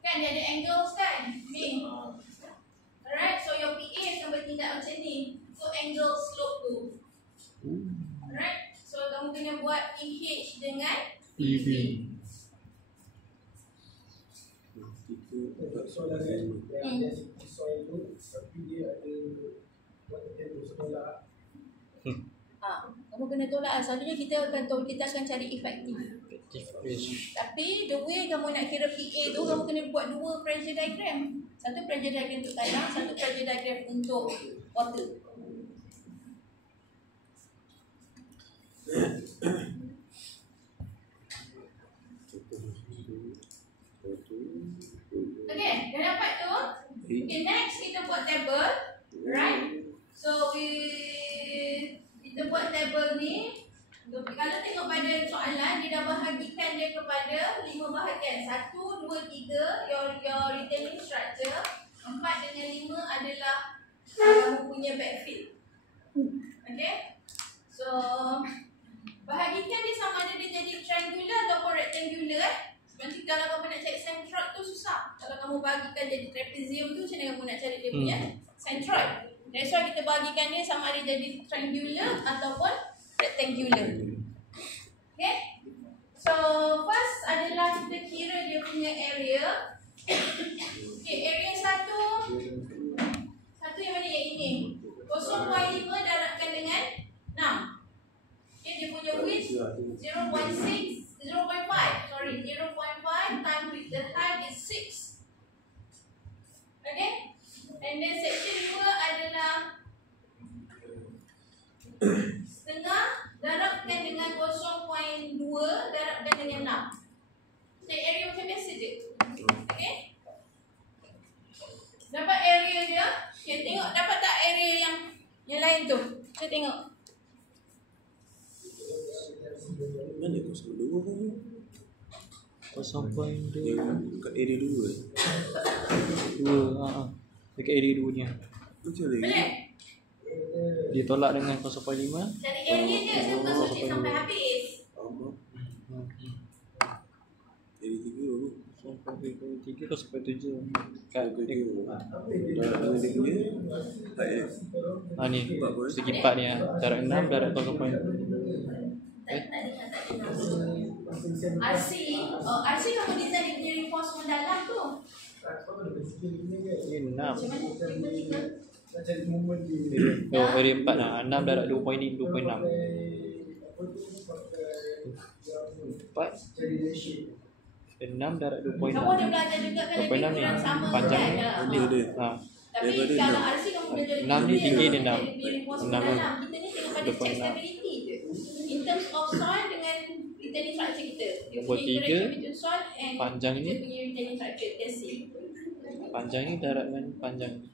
Kan dia ada angles kan? Ni. Alright, so your PA akan bertindak macam ni. So angle slope tu. Alright, so kamu kena buat PH dengan PV. So dari soal tu, tapi dia ada buat table sekolah. Kamu kena tolak. Selalunya kita akan cari efektif. Tapi the way kamu nak kira PA tu, kamu kena buat dua pressure diagram. Satu pressure diagram untuk tanah, satu pressure diagram untuk water. Okay, dah dapat tu. Okay, next kita buat table. Right? So kita buat table ni. Kalau tengok pada soalan, dia dah bahagikan dia kepada 5 bahagian. 1, 2, 3 your retaining structure. 4 dengan 5 adalah kamu punya backfill. Okay? So bahagikan dia sama ada dia jadi triangular ataupun rectangular. Nanti kalau kamu nak cari centroid tu susah. Kalau kamu bahagikan jadi trapezium tu, macam mana kamu nak cari dia punya centroid? That's why kita bahagikan dia sama ada jadi triangular ataupun rectangular. Okay? So first adalah kita kira dia punya area. Okay, area satu yang mana yang ini? 0.5 darabkan dengan 6. Okay, dia punya width 0.5 times with the height is 6. Okay? And then section 2 adalah setengah darabkan dengan 0.2 darabkan dengan 6. Jadi area macam biasa je. Okay? Dapat area dia. Okay, tengok dapat tak area yang lain tu? Kita tengok. Mana 02 tu? 0.2 Kat area 2 dekat area 2 ni. Macam lagi Boleh? Ditolak dengan 0.5. Cari area je sampai suci sampai habis. Apa? Area 3 apa? 0.3 atau 0.7 kat Area 3 Darat dia punya ni segi 4 ni darat 6 darat 0. Tak dengar. RC kamu design dia punya reinforcement dalam tu. Ni 6. Macam mana? Tiga. Nak cari moment di Area 4 lah. 6 darat 2.6. 4 cari ratio. 6 darat 2.6. Kamu ada belajar juga kan lebih 2.6 ni kurang sama panjang kan? ni. Ada. Tapi Daripada kalau enam. RC kamu belajar 6 ni tinggi dia 6. 6 kita ni tengok pada check stability je. In terms of soil dengan retaining structure kita. Dia Nombor punya 3, interaction between soil and panjang dia ni. punya retaining structure. That's it. Panjang ni darat dengan panjang ni.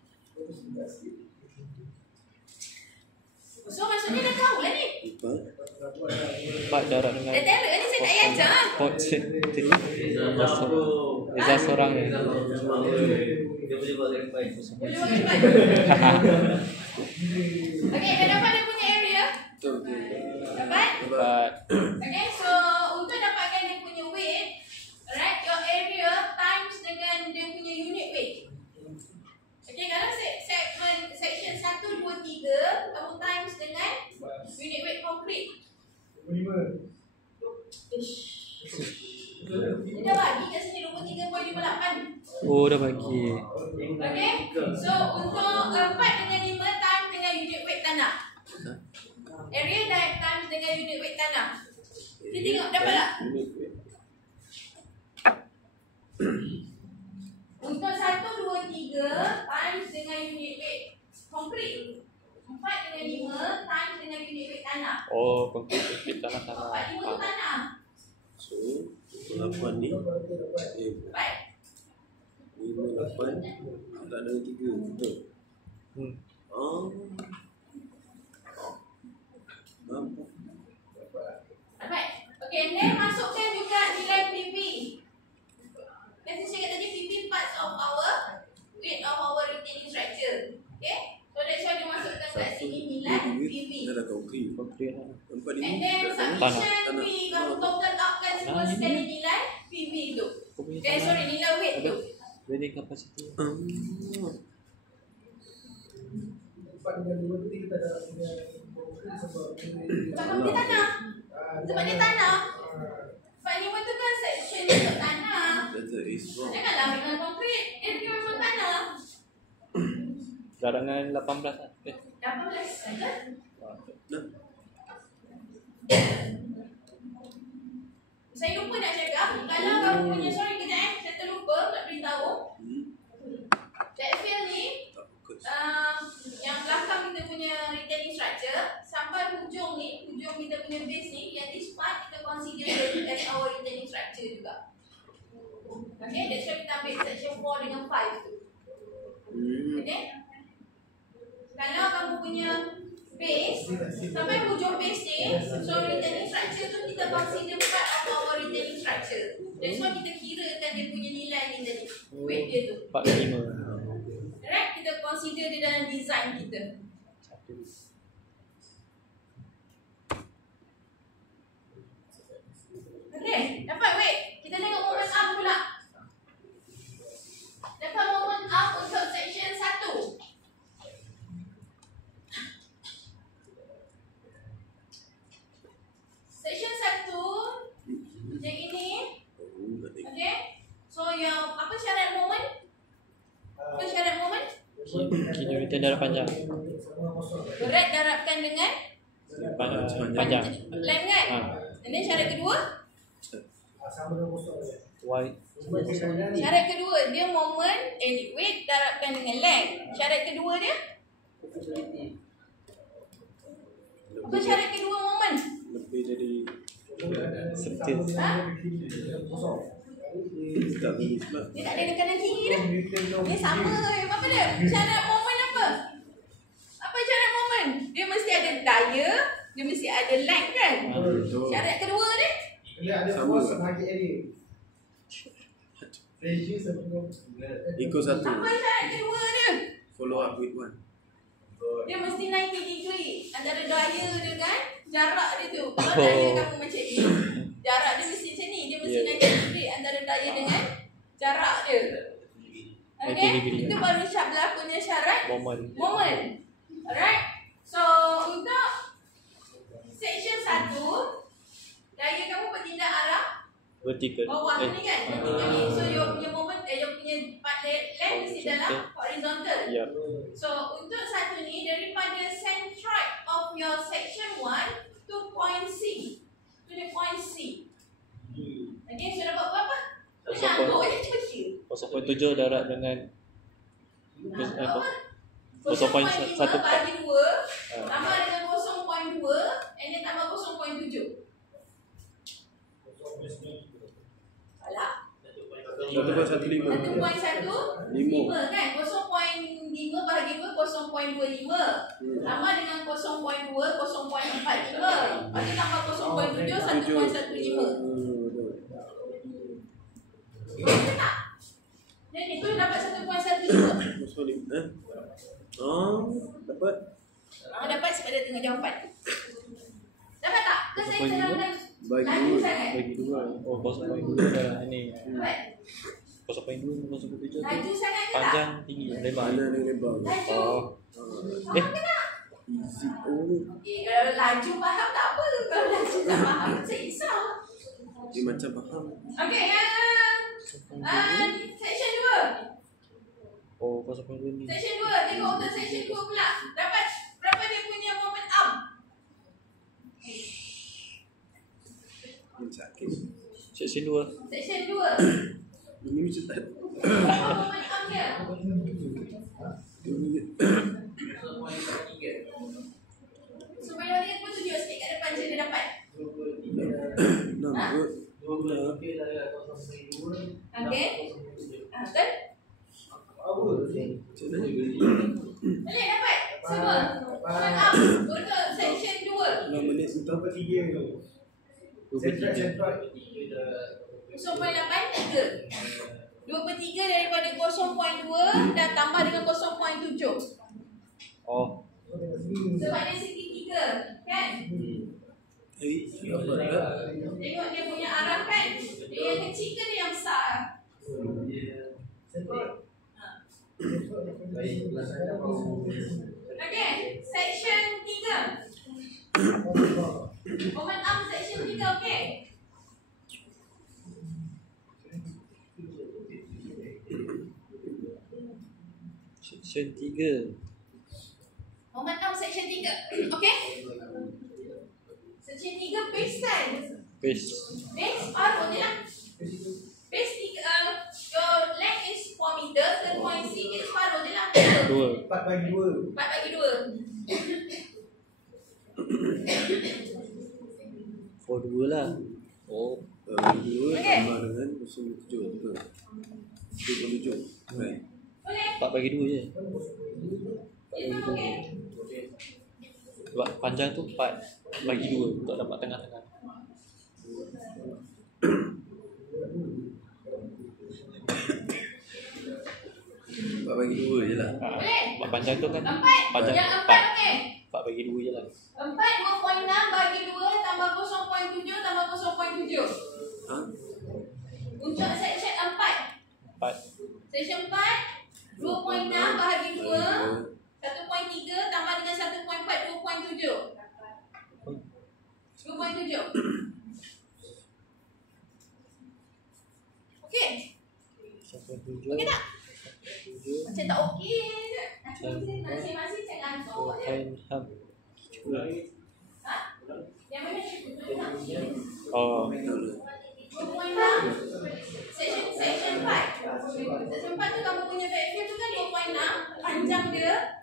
So maksudnya dah tahu lah ni. 4 darat dengan Dah terror ni saya tak payah ajar. pot Reza seorang ni. Dia boleh buat verify. Boleh buat cepat. Okay, dah dapat dia punya area? Dapat? Dapat. Okay, so untuk dapatkan dia punya weight, alright, your area times dengan dia punya unit weight. Okay, kalau segmen section 1, 2, 3, kamu times dengan unit weight concrete. 5. Dia dah bagi kat sini 23.58. Oh dah bagi. Okay, so untuk 4 dengan 5 times dengan unit weight tanah. Area times dengan unit weight tanah. Kita tengok dapat tak? Untuk 1, 2, 3 times dengan unit weight konkret. 4 dengan 5 times dengan unit weight tanah. Oh, konkret tanah-tanah. 4, 5 tu tanah. So 8 ni Baik. 5, 8 tak ada 3 betul? Baik. Okay, then masukkan juga nilai PV. Kan saya cakap tadi PV parts of our weight of our retaining structure. Okay. So that's why dia masukkan kat sini nilai PV. Dah dah konkret. Konkret lah. Nampak ni And then submission Tanah. fee kamu total outkan semua Tanah sekali ni. nilai PV tu. Kau punya Eh sorry, nilai weight tu. Wedding capacity. 4 dengan 2 tu kita dah punya konkret sebab Sebab dia tanah. Sebab dia tanah. Sebab 5 tu kan section untuk tanah. Data is wrong. Janganlah dengan konkret. Dia memang tanah. Darat dengan 18 lah. 18 saja. Dah. Saya lupa nak cakap. Kalau kamu punya, sorry kejap saya terlupa nak beritahu. Backfill ni, yang belakang kita punya retaining structure sampai hujung ni, hujung kita punya base ni, yang this part kita consider as our retaining structure juga. Okay, that's why kita ambil section 4 dengan 5 tu. Okay. Kalau kamu punya base sampai hujung base ni, so retaining structure tu kita consider part of our retaining structure. That's why kita kirakan dia punya nilai ni tadi, weight dia tu. 45. Alright, kita consider dia dalam design kita. Okay, dapat weight. Kita tengok moment up pula. Dapat moment up untuk section 1. Section 1 macam ini. Okay. So yang apa syarat moment? Apa syarat moment? Kilometer darat panjang. Berat darabkan dengan Panjang. length kan? And then syarat kedua? sama dengan kosong je. Wide. Syarat kedua dia moment weight darabkan dengan length. Syarat kedua dia? Apa syarat kedua moment? Lebih dari Seperti tak tulis pula. Dia tak ada tekanan tinggi dah. Dia sama apa dia? Syarat moment apa? Apa syarat moment? Dia mesti ada daya, dia mesti ada length kan? Syarat kedua dia? Dia ada force bagi area. Ratio sebelum Ikut satu. Apa syarat kedua dia? Follow up with one. Dia mesti 90 degree antara daya dia kan, jarak dia tu. Kalau daya kamu macam ni, jarak dia mesti macam ni. Dia mesti 90 degree antara daya dengan jarak dia. Okay, itu baru berlakunya syarat Moment. Alright. So untuk section 1, daya kamu bertindak arah Vertical. bawah ni kan, vertical ni. So your punya moment, your punya part length mesti dalam horizontal. Ya. So untuk satu ni, daripada centroid of your section 1 to point C, to the point C. Okay, so dapat berapa? Menanggung je cuba. 0.7 darab dengan 0.5 bagi 2 tambah dengan 0.2 and then tambah 0.7. Alah. 1.15. 1.15 kan? 0.5 bahagi 2 0.25 tambah dengan 0.2 0.45 lepas tu tambah 0.7 1.15. Betul tak? Jadi tu dapat 1.15. Dapat. Dapat sebab dia tengok jawapan. Dapat tak? Ke saya terangkan laju sangat? Bagi 2. Oh, 0.2 darab ni. Dapat? 0.2 0.7. Laju sangat ke tak? Panjang, tinggi, lebar. Mana dia lebar? Laju. Eh, Easy. Oh. Kalau laju faham tak apa. Kalau laju tak faham, saya risau. Dia macam faham. Okey, section 2. oh 0.2 ni. Section 2, tengok untuk section 2 pula. Dapat berapa dia punya moment arm? Sakit. Section 2. Section 2. Ini macam tak. Moment arm dia. 2 minit. Supaya dia pun tunjuk sikit kat depan macam dia dapat. 6 kot. Okey. Betul? Boleh dapat? Semua? Moment arm untuk section 2. 6 minit entah. 2/3. 0.83 2/3 daripada 0.2 dan tambah dengan 0.7 Oh, sebab dia segitiga kan? Dapat tak? Tengok dia punya arah kan? Dia yang kecil ke dia yang besar? Okay, section 3 moment arm section 3 okay? section 3. Moment arm section 3 okay? Section 3 base time. Base. Base baru je lah. Base 3 your length is 4 meter ke point C base baru je lah. 2. 4 bagi 2. 4 bagi 2 Oh, 2 lah. Oh, 2 Okey. tambah dengan 0.7 betul. 2.7 kan? boleh? 4 bagi 2 je. Itu okey. Sebab panjang tu 4 bagi 2 untuk dapat tengah-tengah. Empat bagi 2 je lah. Boleh? Sebab panjang tu kan 4 panjang yang 4 4. okey. 4 bagi 2 je lah. 4 2.6 bagi 2 tambah 0.7 tambah 0.7 Ha? untuk section 4 section 4 2.6 bahagi 2 1.3 tambah dengan 1.4 2.7 2.7 okey? Okey tak? Macam tak okey je. Masing-masing saya gantung je. Ha? Yang mana cukup? Oh, 2.6 section 4 section 4 tu kamu punya vector tu kan 2.6 panjang dia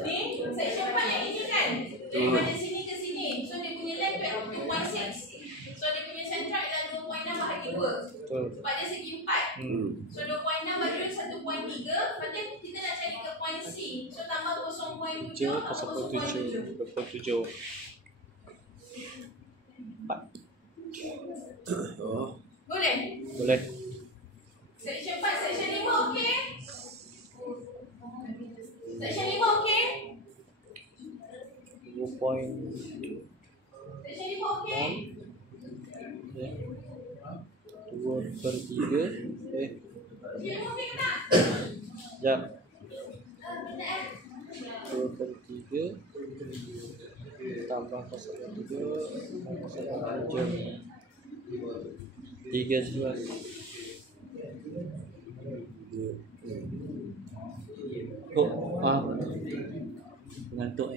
ni section 4 yang ini kan daripada sini ke sini so dia punya length tu 2.6 so dia punya centroid adalah 2.6 bahagi 2 betul. sebab dia segi 4 so 2.6 bagi 1.3 lepas tu kita nak cari ke point C so tambah 0.7 tambah 0.7 0.7. 4. Oh, Boleh? Boleh. Section 4, section 5 okey? Section 5 okey? 2.6. Section 5 okey? 2/3. Section 5 okey ke tak? Sekejap. Minta 2/3 tambah 0.3 tambah 0.7 3/11. Oh, ngantuk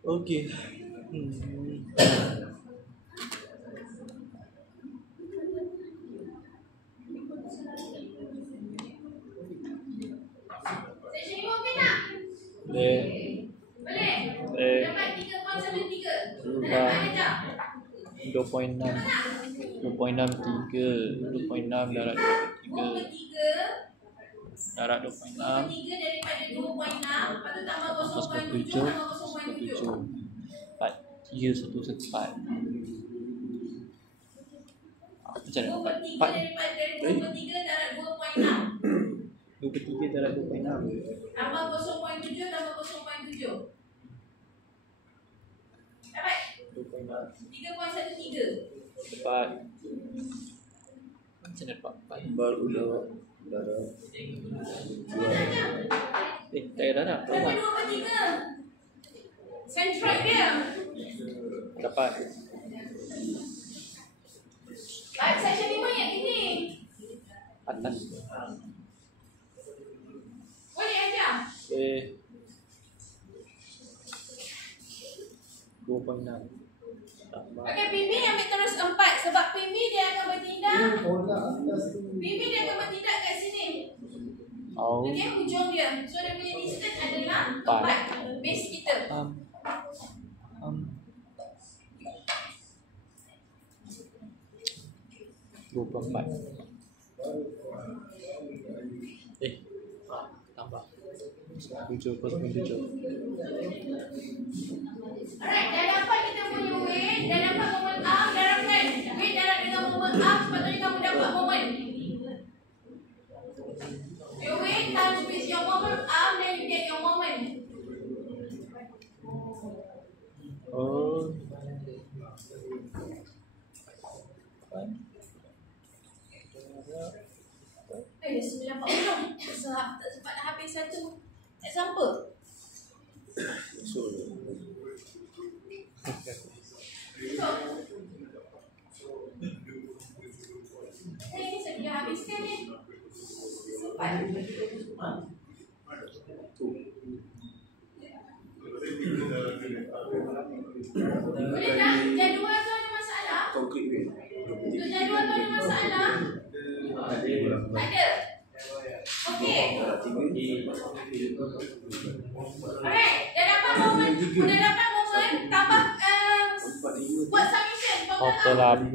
Okey. Section 5 okey tak? Boleh. Boleh? Boleh. Dapat 3.13. Nampak. Dapat aja. 2.6 2.6 darab 2.3 darab 2.6 3 daripada 2.6. Lepas tu tambah 0.7 0.7 tambah 0.7. 4 3 1 4. Macam mana dapat 2/3 4 daripada 2/3 darab 2.6. 2/3 darab 2.6 Tambah 0.7 tambah 0.7. Dapat 2.6 3.13. dapat macam mana dapat 4 baru dah darah. tak payah darab Dapat 2/3. Centroid dia. dapat Baik, section 5 yang ini. atas Boleh aja. 2.6 tambah Okey, PB ambil terus 4 sebab PB dia akan bertindak. PB dia akan bertindak kat sini. oh Okey, hujung dia. So dia punya distance adalah 4. Base kita. Dua puluh empat. Tambah 7.7. Alright, dah dapat kita punya weight, dah dapat moment arm, darabkan weight darab dengan moment arm, sepatutnya kamu dapat moment. Your weight times with your moment arm, then you get your moment. Oh. Dah 9.40. Tak sempat dah habis satu example. So, Ini saya dah habiskan ni. Sempat. Boleh tak? Jadual tu ada masalah? konkret ni. Untuk jadual tu ada masalah? Tak ada. Okey. Alright, dah dapat momen. Dah dapat momen. Tambah buat submission. Total Total habis.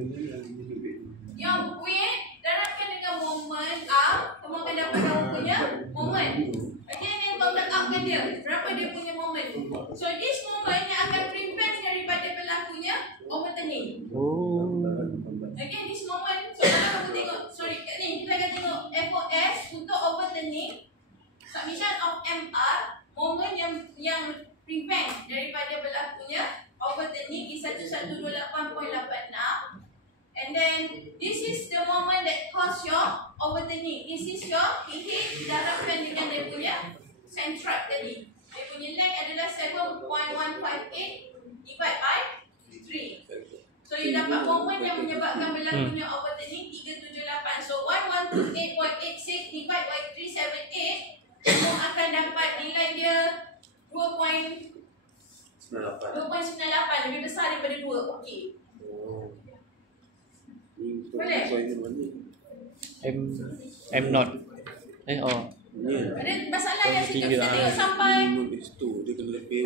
yang weight darabkan dengan momen up, kamu akan dapat kamu punya momen. Okay, then total upkan dia. Berapa dia punya momen? So this moment yang akan prevent daripada berlakunya overturning. Oh. Again, this moment, so kalau kamu tengok, sorry, kat ni, kita akan tengok FOS untuk overturning, submission of MR, moment yang prevent daripada berlakunya overturning is 1128.86. And then, this is the moment that cause your overturning. This is your hit darabkan dengan dia punya centroid tadi. Dia punya length adalah 7.158 divide by 3. So you dapat moment yang menyebabkan berlakunya overturning 378. So 1128.86 divide by 378, kamu akan dapat nilai dia 2.98, lebih besar daripada 2. Okey. Boleh? M not. Oh. Ada masalah yang Tiga, kita tengok sampai Dia kena lebih.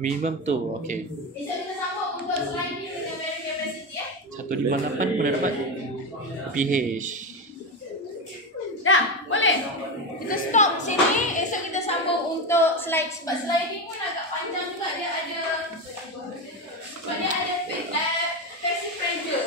Minimum tu. Okay. Esok kita sambung untuk slide ni dengan bearing capacity 158 pun dah dapat. PH. Dah, boleh? Kita stop sini. Esok kita sambung untuk slide. Sebab slide ni pun agak panjang juga. Dia ada passive pressure.